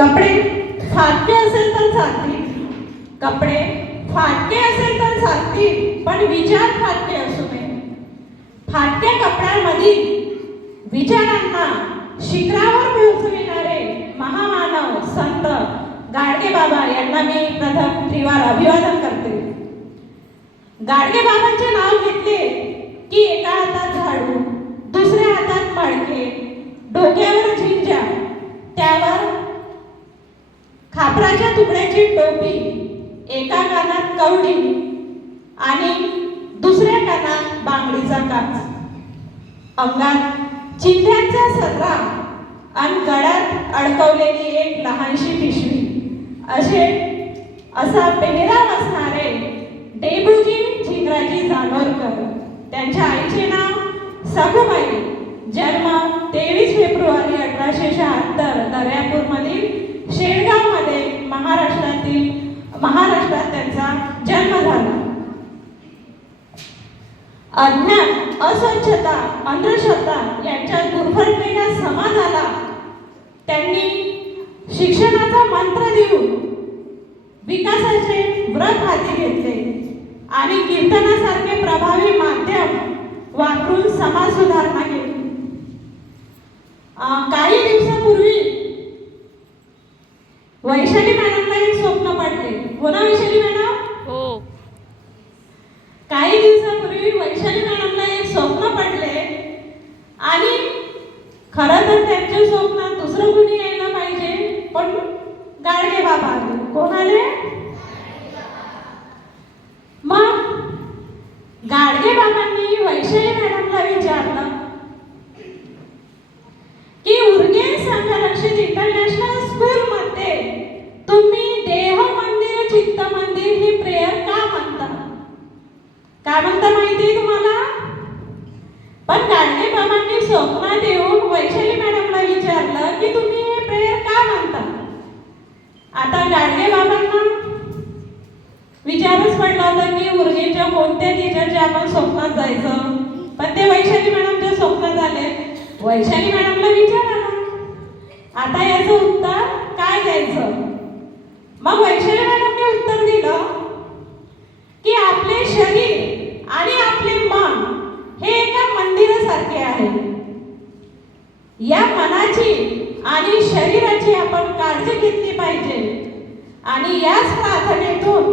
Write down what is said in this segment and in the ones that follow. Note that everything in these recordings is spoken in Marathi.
कपडे फाटके असेल तर चालतील, कपडे फाटके असेल तर चालतील, पण विचार फाटके असू नये. फाटक्या कपड्यांमधील विचारांना शिखरावर पोहोचविणारे महामानव संत गाडगे बाबा यांना मी प्रथम त्रिवार अभिवादन करते. गाडगे बाबांचे नाव घेतले की एका हातात झाडू, दुसऱ्या हातात मडके, डोक्यावर झिंजा, त्यावर खापराच्या तुकड्याची टोपी, एका कानात कवडी आणि दुसऱ्या कानात बांगडीचा काच, अंगात चिंध्यांचा सदरा आणि गळ्यात अडकवलेली एक लहानशी पिशवी, असा पेहराव असणारे डेबूजी झिंगराजी जानोरकर. त्यांच्या आईचे नाव सगुबाई. जन्म 23 फेब्रुवारी 1876 दर्यापूरमधील शेळगावमध्ये महाराष्ट्रात त्यांचा जन्म झाला. अज्ञान, अस्वच्छता, अंधश्रद्धा यांच्या गुरफटलेल्या समाजाला त्यांनी शिक्षणाचा मंत्र देऊन विकासाचे व्रत हाती घेतले आणि कीर्तनासारखे प्रभावी माध्यम वापरून समाज सुधारणा केली. काही दिवसापूर्वी वैशाली मॅडमला एक स्वप्न पडले. हो ना वैशाली मॅडम? हो. काही दिवसापूर्वी वैशाली मॅडमला एक स्वप्न पडले आणि खरं तर त्यांच्या स्वप्नात दुसरं कुणी यायला पाहिजे, पण गाडगे बाबा आले. कोण आले? मग गाडगे बाबांनी वैशाली मॅडमला विचारलं की उर्गे संघरक्षित इंटरनॅशनल स्कूल मध्ये तुम्ही देह मंदिर चित्त मंदिर ही प्रेयर का म्हणता? काय म्हणता माहिती तुम्हाला? पण गाडगे बाबांनी स्वप्नात येऊन वैशाली मॅडमला विचारलं की तुम्ही हे प्रेयर का म्हणता? आता गाडगे बाबांना विचारच पडला होता की उर्गेच्या कोणत्या टीचरच्या आपण स्वप्नात जायचं, पण ते वैशाली मॅडमच्या स्वप्नात आले. वैशाली मॅडमला विचारलं आता याचं उत्तर काय द्यायचं? मग वैशाली मॅडमने उत्तर दिलं की आपले शरीर आणि आपले मन हे एका मंदिरासारखे आहे. या मनाची आणि शरीराची आपण काळजी घेतली पाहिजे आणि याच प्रार्थनेतून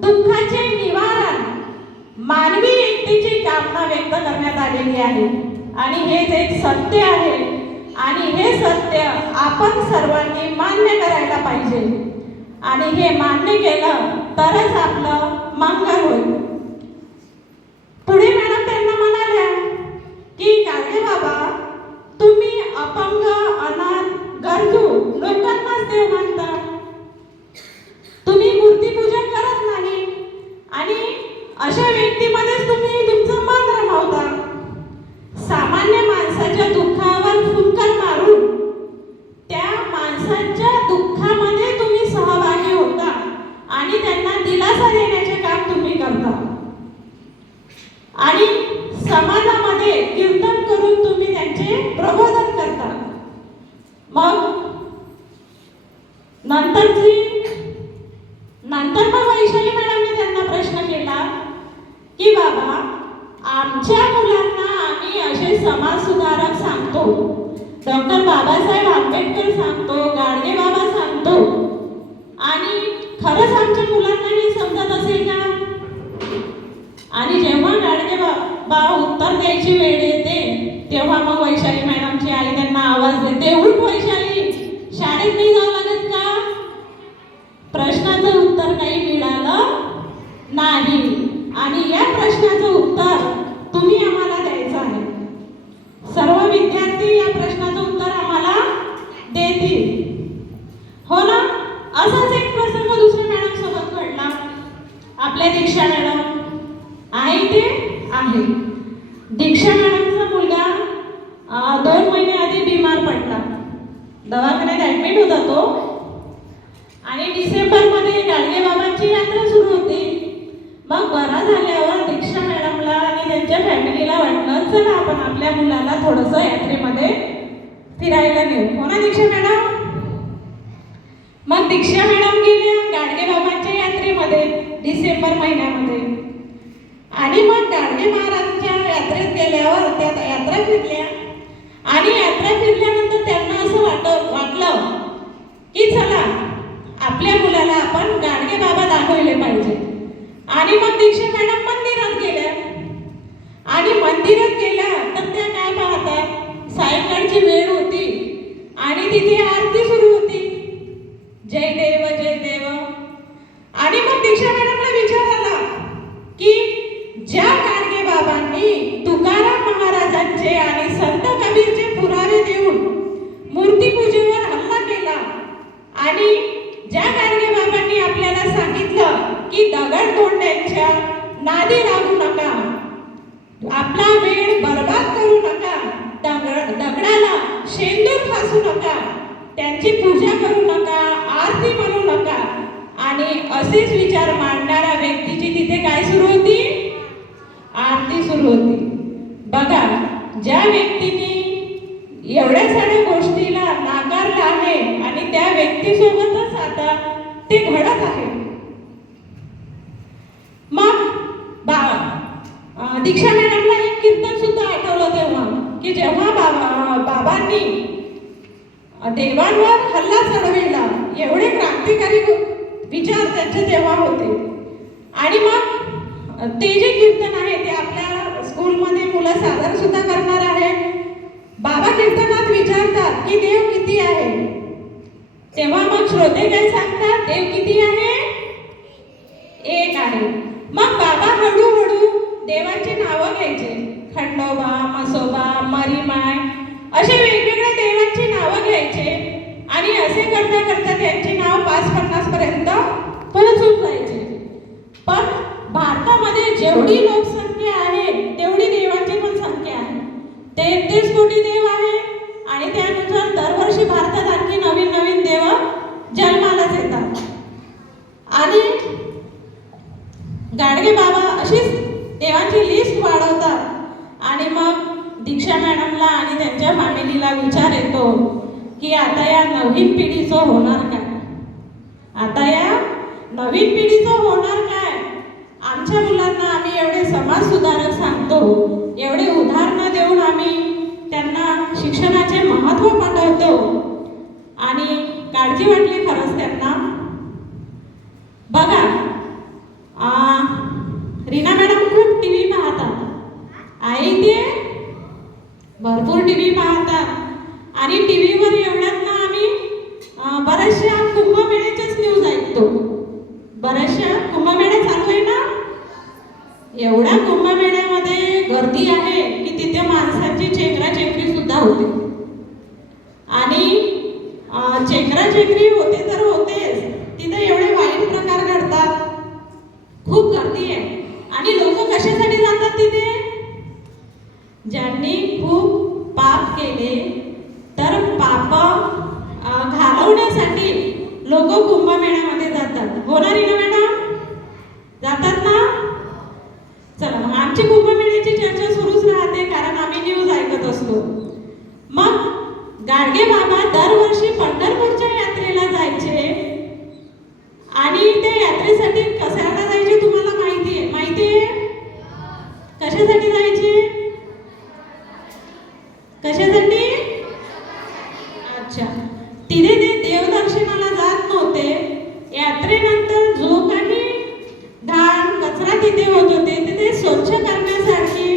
दुःखाचे निवारण मानवी व्यक्तीची कामना व्यक्त करण्यात आलेली आहे आणि हेच एक सत्य आहे आणि हे सत्य आपण सर्वांनी मान्य करायला पाहिजे आणि हे मान्य केलं तरच आपलं मंगल होईल. पुढे मॅडम त्यांना म्हणाल्या की गाडगे बाबा तुम्ही अपंग, अनाथ, गरजू लोकांनाच देव मानता. तुम्ही मूर्तीपूजन करत नाही आणि अशा व्यक्तीमध्येच तुम्ही तुमचं मन रमवता. सामान्य माणसाच्या दुःखावर फुंकर मारून त्या माणसाच्या दुःखामध्ये तुम्ही सहभागी होता आणि त्यांना दिलासा देण्याचे काम तुम्ही करता आणि समाजामध्ये कीर्तन करून तुम्ही त्यांचे प्रबोधन करता. मग नंतर मग वैशाली मॅडमने त्यांना प्रश्न केला की बाबा आमच्या मुलांना आम्ही असे समाज सुधारक सांगतो, डॉक्टर बाबासाहेब आंबेडकर सांगतो, गाडगे बाबा सांगतो आणि खरंच आमच्या मुलांना हे समजत असेल का? आणि जेव्हा गाडगे बाबा उत्तर द्यायची वेळ येते तेव्हा मग वैशाली मॅडमची आई त्यांना आवाज देते, उठ वैशाली, शाळेत नाही जावं लागत का? प्रश्नाचं उत्तर काही मिळालं नाही आणि या प्रश्नाचं उत्तर तुम्ही आम्हाला द्यायचं आहे. सर्व विद्यार्थी या प्रश्नाचं उत्तर आम्हाला देतील. हो ना? असाच एक प्रसंग दुसऱ्या मॅडम सोबत घडला. आपल्या दीक्षा मॅडम आहे ते आहे. दीक्षा मॅडमचा मुलगा 2 महिने आधी बिमार पडला. दवाखान्यात ऍडमिट होता तो आणि डिसेंबरमध्ये गाडगे बाबांची यात्रा सुरू होती. मग बरा झाल्यावर दीक्षा मॅडमला आणि त्यांच्या फॅमिलीला वाटलं चला आपण आपल्या मुलाला थोडंसं यात्रेमध्ये फिरायला नेऊ. हो ना दीक्षा मॅडम? मग दीक्षा मॅडम गेल्या गाडगे बाबांच्या यात्रेमध्ये डिसेंबर महिन्यामध्ये. आणि मग गाडगे महाराजांच्या यात्रेत गेल्यावर त्या यात्रा फिरल्या आणि यात्रा फिरल्यानंतर त्यांना असं वाटलं की चला आपल्या मुलाला आपण गाडगे बाबा दाखवले पाहिजे. आणि मग दीक्षा मॅडम मंदिरात गेल्या आणि मंदिरात गेल्या तर त्या काय पाहतात, सायंकाळची वेळ होती आणि तिथे आरती सुरू होती, जय देव जय देव. आणि मग दीक्षा मॅडमला विचार आला की ज्या गाडगे बाबांनी तुकाराम महाराजांचे आणि संत कबीरचे पुरावे देऊन मूर्तीपूजेवर हल्ला केला आणि ज्या गाडगे बाबांनी आपल्याला सांगितलं की दगड तोडण्याच्या नादी लागू नका, आपला वेळ बर्बाद करू नका, दगडाला शेंदूर फासू नका, त्यांची पूजा करू नका, आरती म्हणू नका, आणि असेच विचार मांडणाऱ्या व्यक्तीची तिथे काय सुरू होती, आरती सुरू होती. बघा, ज्या व्यक्तीने एवढ्या साऱ्या गोष्टीला नाकारलं आहे आणि त्या व्यक्तीसोबतच आता ते घडत आहे. मग दीक्षा मॅडमला एक कीर्तन सुद्धा आठवलं तेव्हा की जेव्हा बाबांनी देवांवर हल्ला चढविला, एवढे क्रांतिकारी विचार त्यांचे तेव्हा होते. आणि मग ते जे कीर्तन आहे ते आपल्या स्कूलमध्ये मुलं सादर सुद्धा करणार आहे. बाबा कीर्तनात विचारतात की देव किती आहे, तेव्हा मग श्रोते काय सांगतात, देव किती आहे, एक आहे. मग बाबा हळूहळू देवाची नावं घ्यायचे, खंडोबा, मसोबा, मरीमाय, असे वेगवेगळ्या देवांची नावं घ्यायचे आणि असे करता करता त्यांची नाव 5-50 पर्यंत पोहोचून जायचे. पण भारतामध्ये जेवढी लोकसंख्या आहे तेवढी देवांची पण संख्या आहे, 33 कोटी देव आहे. आणि त्यानुसार दरवर्षी भारतात आणखी नवीन नवीन देव जन्मालाच येतात. आणि गाडगे बाबा अशीच देवांची लिस्ट वाढवतात. आणि मग दीक्षा मॅडमला आणि त्यांच्या फॅमिलीला विचार येतो की आता या नवीन पिढीचं होणार काय, आता या नवीन पिढीचं होणार काय. आमच्या मुलांना आम्ही एवढे समाज सुधारक सांगतो, एवढे उदाहरणं देऊन आम्ही त्यांना शिक्षणाचे महत्त्व पटवतो आणि काळजी वाटली खरंच त्यांना. बघा, रीना मॅडम खूप टीव्ही पाहतात, आई ते भरपूर टीव्ही पाहतात आणि टीव्हीवर एवढ्यात ना आम्ही बऱ्याचशा कुंभमेळ्याच्याच न्यूज ऐकतो. बऱ्याचशा कुंभमेळा चालू आहे ना, एवढ्या कुंभमेळ्यामध्ये गर्दी आहे की तिथे माणसांची चेंगराचेंगरी सुद्धा होते. आणि चेंगराचेंगरी होते तर होतेच, तिथे एवढे वाईट प्रकार घडतात, खूप गर्दी आहे. आणि लोक कशासाठी जातात तिथे, ज्यांनी खूप पाप केले तर पाप घालवण्यासाठी लोक कुंभमेळ्यामध्ये जातात. होणारी ना मॅडम, जातात ना. चला, मग आमची कुंभमेळ्याची चर्चा सुरूच राहते कारण आम्ही न्यूज ऐकत असतो. मग गाडगे बाबा दरवर्षी पंढरपूरच्या यात्रेला जायचे आणि त्या यात्रेसाठी कशाला जायचे तुम्हाला माहिती आहे? कशासाठी जायचे? कशासाठी? अच्छा, तिथे ते देवदर्शनाला जात नव्हते. यात्रेनंतर जो काही घाण कचरा तिथे होत होते ते स्वच्छ करण्यासाठी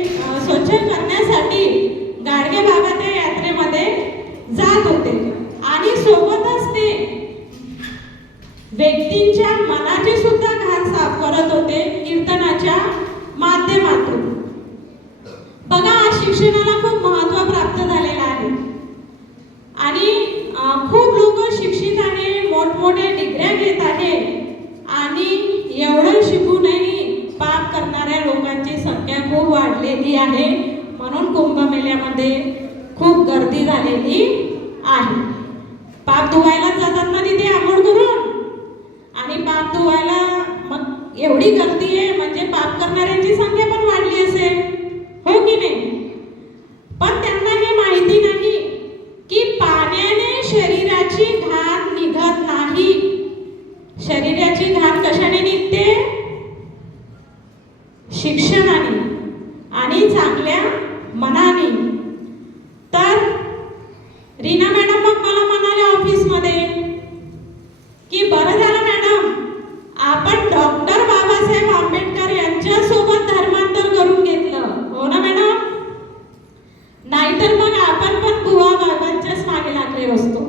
गाडगे बाबा त्या यात्रेमध्ये जात होते. आणि सोबतच ते व्यक्तींच्या मनाची सुद्धा घाण साफ करत होते कीर्तनाच्या माध्यमातून. बघा, आज शिक्षणाला खूप महत्त्व प्राप्त झालेलं आहे आणि खूप लोक शिक्षित आहे, मोठमोठ्या डिग्र्या घेत आहे आणि एवढं शिकूनही पाप करणाऱ्या लोकांची संख्या खूप वाढलेली आहे. म्हणून कुंभमेळ्यामध्ये खूप गर्दी झालेली आहे. पाप धुवायला जातात ना तिथे आंघोळ करून, आणि पाप धुवायला मग एवढी गर्दी आहे म्हणजे पाप करणाऱ्यांची संख्या पण वाढली असेल, हो की नाही. पण त्यांना हे माहिती नाही की पाण्याने शरीराची घाण निघत नाही, कशाने निघते? शिक्षणाने आणि चांगल्या मनाने. तर रीना मॅडम मग मला म्हणाले ऑफिसमध्ये की बरं झालं मॅडम, आपण डॉक्टर बाबासाहेब आंबेडकर यांच्या सोबत धर्मांतर करून घेतलं. हो ना मॅडम? नाहीतर मग आपण पण बुवा बाबांच्याच मागे लागले असतो.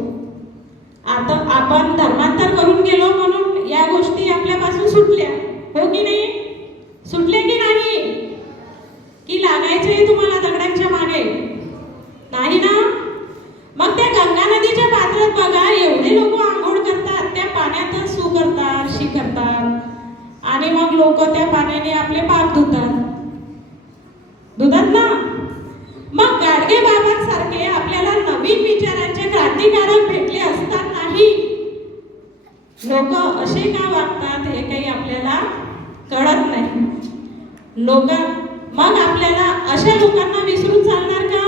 आता आपण धर्मांतर करून गेलो म्हणून या गोष्टी आपल्यापासून सुटल्या. हो की नाही? सुटले की नाही? की लागायचे तुम्हाला दगडांच्या मागे? नाही ना? मग त्या गंगा नदीच्या पात्रात बघा, एवढे लोक आंघोळ करतात, त्या पाण्यातच सू करतात, शी करतात आणि मग लोक त्या पाण्याने आपले पाप धुतात ना. मग गाडगे बाबांसारखे आपल्याला नवीन विचारांचे क्रांतिकारक भेटले असतानाही लोक असे का वागतात हे काही आपल्याला कळत नाही. मग आपल्याला अशा लोकांना विसरून चालणार का?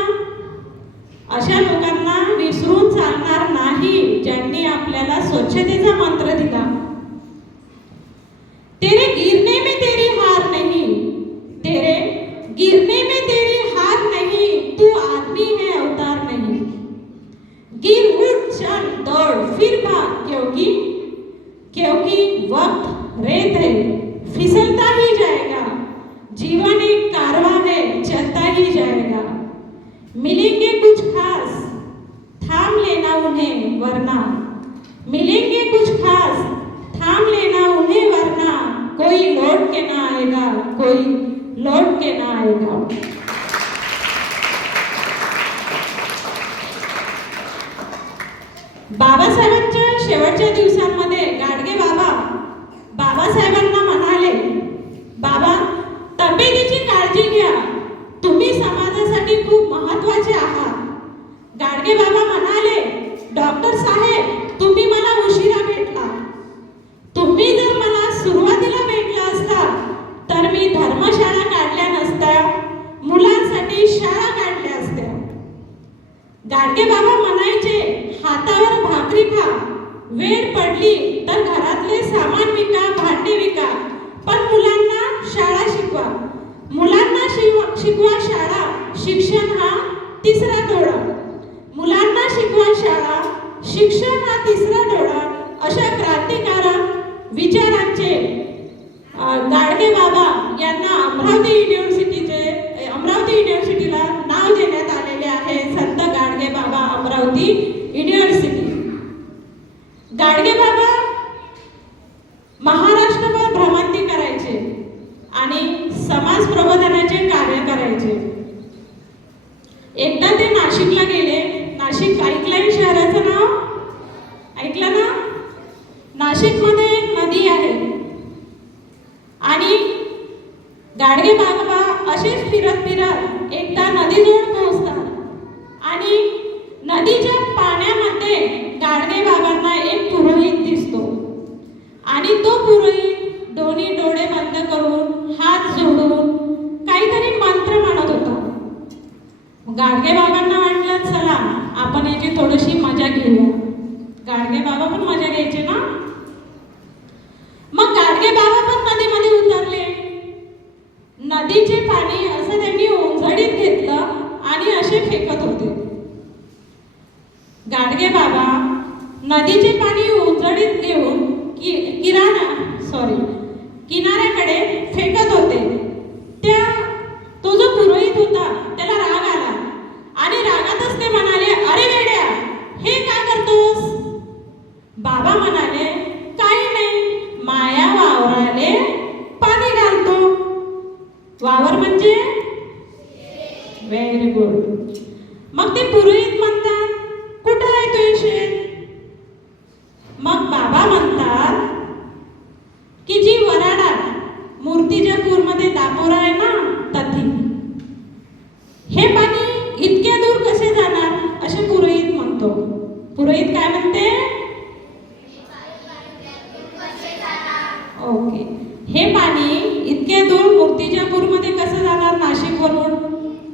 अशा लोकांना विसरून चालणार नाही ज्यांनी आपल्याला स्वच्छतेचा मंत्र दिला. तेरे गिरने में तेरी हार नहीं, तेरे गिरने में तेरी हार नहीं, तू आदमी है अवतार नहीं. गिर उठ चल दौड़ फिर भाग, क्योंकि वक्त रेत है फिसलता ही जाएगा, जीवन एक कारवां है चलता ही जाएगा. मिलेंगे कुछ खास थाम लेना उन्हें वरना, मिलेंगे कुछ खास थाम लेना उन्हें वरना, कोई लौट के ना आएगा, कोई लौट के ना आएगा. बाबासाहेबांच्या शेवटच्या दिवसांमध्ये गाडगे बाबा बाबासाहेबांना म्हणाले, बाबा तब्येतीची काळजी घ्या, तुम्ही समाजासाठी खूप महत्त्वाचे आहात. गाडगे बाबा म्हणाले, डॉक्टर साहेब तुम्ही मला उशिरा भेटला, तुम्ही जर मला सुरुवातीला भेटला असता तर मी धर्मशाळा काढल्या नसत्या, मुलांसाठी शाळा काढल्या असत्या. गाडगे बाबा म्हणायचे, हातावर भाकरी खा, वेळ पडली तर घरातले सामान विका, भांडी विका, पण मुलांना शाळा शिकवा. मुलांना शिकवा शाळा, शिक्षण हा तिसरा डोळा. मुलांना शिकवा शाळा, शिक्षण हा तिसरा डोळा. अशा क्रांतिकारक विचारांचे गाडगे बाबा यांना अमरावती युनिव्हर्सिटीला नाव देण्यात आलेले आहे, संत गाडगे बाबा अमरावती युनिव्हर्सिटी. गाडगे बाबा महाराष्ट्रभर भ्रमंती करायचे आणि समाज प्रबोधनाचे कार्य करायचे. एकदा ते नाशिकला गेले. नाशिक ऐकलंय शहराचं नाव? ऐकलं ना? नाशिकमध्ये एक नदी आहे आणि गाडगे बाबा असेच फिरत फिरत एकदा नदीजवळ पोहोचतात आणि नदीच्या पाण्यामध्ये गाडगे बाबांना एक पुरोहित दिसतो आणि तो पुरोहित दोन्ही डोळे बंद करून हात जोडून काहीतरी मंत्र म्हणत होता. गाडगे बाबांना वाटलं, चला आपण याची थोडीशी मजा घेऊया. गाडगे बाबा पण मजा घ्यायचे ना. मग गाडगे बाबा पण नदीमध्ये उतरले. नदीचे पाणी असं त्यांनी ओंजळीत घेतलं आणि असे फेकत होते. गाडगे बाबा नदीचे पाणी ओंजळीत घेऊन किनाऱ्याकडे फेकत होते. तो जो पुरोहित होता त्याला राग आला आणि रागातच ते म्हणाले, अरे वेड्या, हे काय करतोस? बाबा म्हणाले, काही नाही, माया वावराले पाणी घालतो. वावर म्हणजे? Very good. मग ते पुरोहित म्हणतात, कुठं आहे तो शेत? मग बाबा म्हणतात की जी वराडात मूर्तीच्या पूरमध्ये दापोरा आहे ना, तथी. हे पाणी इतक्या दूर कसे जाणार? असे पुरोहित म्हणतो. पुरोहित काय म्हणते? ओके, हे पाणी इतक्या दूर मूर्तीच्या पूरमध्ये कसं जाणार नाशिकवरून?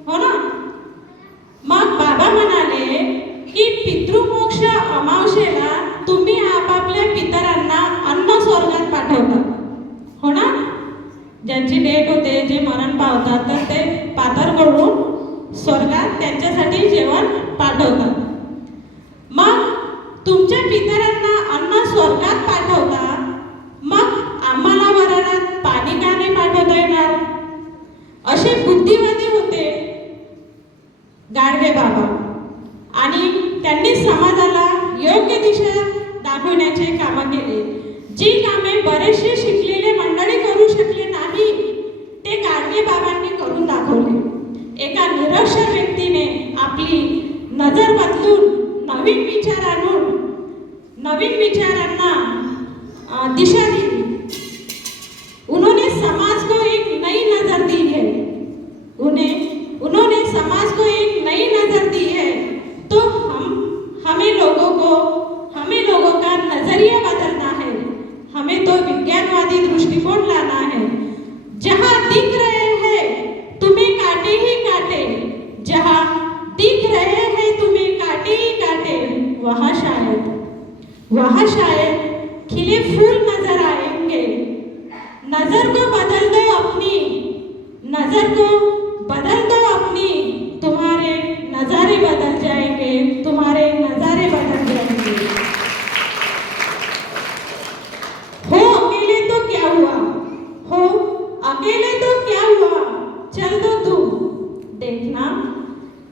हो ना. मग बाबा म्हणाले, ज्यांची डेट होते, जे मरण पावतात, तर ते पातळकडून स्वर्गात त्यांच्यासाठी जेवण पाठवतात. मग तुमच्या पितरांना अन्न स्वर्गात पाठवता, मग आम्हाला वरणात पाणी का नाही पाठवता येणार? असे बुद्धिवादी होते गाडगे बाबा, आणि त्यांनी समाजाला योग्य दिशा दाखवण्याचे कामं केले. जी कामे बरेचसे शिकलेले मंडळी करू शकले नाही, ते गाडगे बाबांनी करून दाखवले. एका निरक्षर व्यक्तीने आपली नजर बदलून नवीन विचार आणून नवीन विचारांना दिशा दी. उन्होंने समाज को एक नई नजर दी है. उन्होंने समाज को एक नई नजर दी है. तो हमें लोगों का नजरिया बदलना है. हमें तो विज्ञानवादी दृष्टिकोण लाना है. जहाँ दिख रहे हैं तुम्हें काटे ही काटे, जहाँ दिख रहे हैं तुम्हें काटे ही काटे, वहाँ शायद खिले फूल नजर आएंगे. नजर को बदल दो अपनी, नजर को बदल दो अपनी, तुम्हारे नजारे बदल जाएंगे, तुम्हारे नजारे बदल जाएंगे. हो अकेले तो क्या हुआ, हो अकेले तो क्या हुआ, चल दो तू देखना,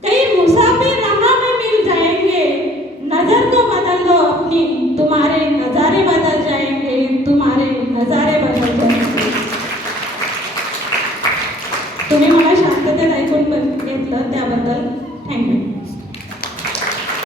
कई मुसाफिर राह में मिल जाएंगे. नजर को बदल दो अपनी, तुम्हारे नजारे बदल जाएंगे, तुम्हारे नजारे बदल जाएंगे. तुम्ही मला शांततेत ऐकून घेतलं त्याबद्दल थँक्यू.